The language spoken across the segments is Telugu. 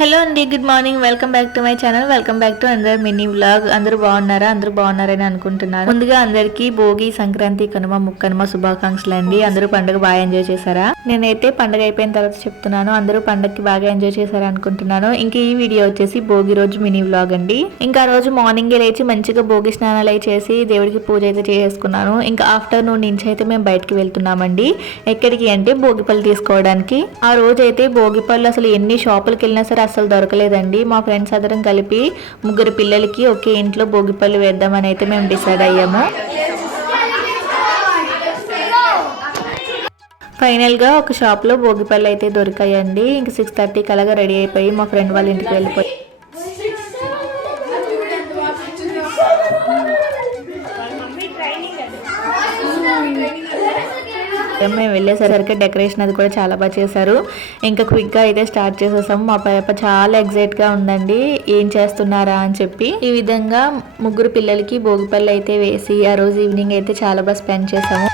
హలో అండి, good morning. Welcome back to my channel. Welcome back to another mini vlog. అందరూ బాగున్నారని అనుకుంటున్నాను. ముందుగా అందరికీ భోగి, సంక్రాంతి, కనుమ, ముక్కనుమ శుభాకాంక్షలు అండి. అందరూ పండుగ బాగా ఎంజాయ్ చేశారా? నేనైతే పండుగ అయిపోయిన తర్వాత చెప్తున్నాను, అందరూ పండుగకి బాగా ఎంజాయ్ చేశారా అనుకుంటున్నాను. ఇంకా ఈ వీడియో వచ్చేసి భోగి రోజు మినీ వ్లాగ్ అండి. ఇంకా ఆ రోజు మార్నింగ్ లేచి మంచిగా భోగి స్నానాలు చేసి దేవుడికి పూజ అయితే చేసుకున్నాను. ఇంకా ఆఫ్టర్నూన్ నుంచి అయితే మేము బయటకి వెళ్తున్నామండి. ఎక్కడికి అంటే భోగిపళ్ళు తీసుకోవడానికి. ఆ రోజు అయితే భోగిపళ్ళు అసలు ఎన్ని షాపులకి వెళ్ళినా సరే అసలు దొరకలేదండి. మా ఫ్రెండ్స్ అందరం కలిపి ముగ్గురు పిల్లలకి ఒకే ఇంట్లో భోగిపళ్ళు వేద్దామని అయితే మేము డిసైడ్ అయ్యాము. ఫైనల్గా ఒక షాప్లో భోగిపళ్ళు అయితే దొరికాయండి. ఇంక 6:30కి అలాగా రెడీ అయిపోయి మా ఫ్రెండ్ వాళ్ళ ఇంటికి వెళ్ళిపోయి మేము వెళ్ళేసరికి డెకరేషన్ అది కూడా చాలా బాగా చేశారు. ఇంకా క్విక్గా అయితే స్టార్ట్ చేసేసాము. మా పాప చాలా ఎగ్జైట్గా ఉందండి, ఏం చేస్తున్నారా అని చెప్పి. ఈ విధంగా ముగ్గురు పిల్లలకి భోగిపళ్ళు అయితే వేసి ఆ రోజు ఈవినింగ్ అయితే చాలా బాగా స్పెండ్ చేసాము.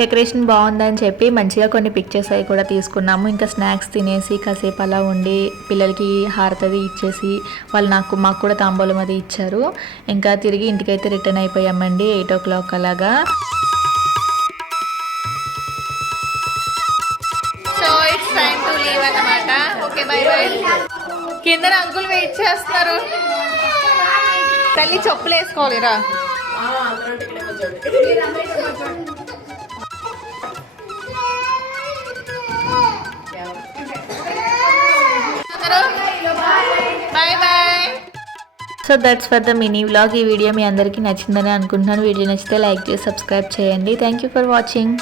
డెకరేషన్ బాగుందని చెప్పి మంచిగా కొన్ని పిక్చర్స్ అవి కూడా తీసుకున్నాము. ఇంకా స్నాక్స్ తినేసి కాసేపు అలా ఉండి పిల్లలకి హారతది ఇచ్చేసి వాళ్ళు మాకు కూడా తాంబూలం అది ఇచ్చారు. ఇంకా తిరిగి ఇంటికైతే రిటర్న్ అయిపోయామండి 8 o'clock అలాగా. So it's time to leave అన్నమాట. Okay, bye bye. కింద అంకుల్ వెయిట్ చేస్తున్నారు. తల్లి చెప్పులు వేసుకోవాలిరా. Bye bye. So that's for the mini vlog. ఈ వీడియో మీ అందరికీ నచ్చిందని అనుకుంటున్నాను. వీడియో నచ్చితే లైక్ చేసి సబ్స్క్రైబ్ చేయండి. Thank you for watching.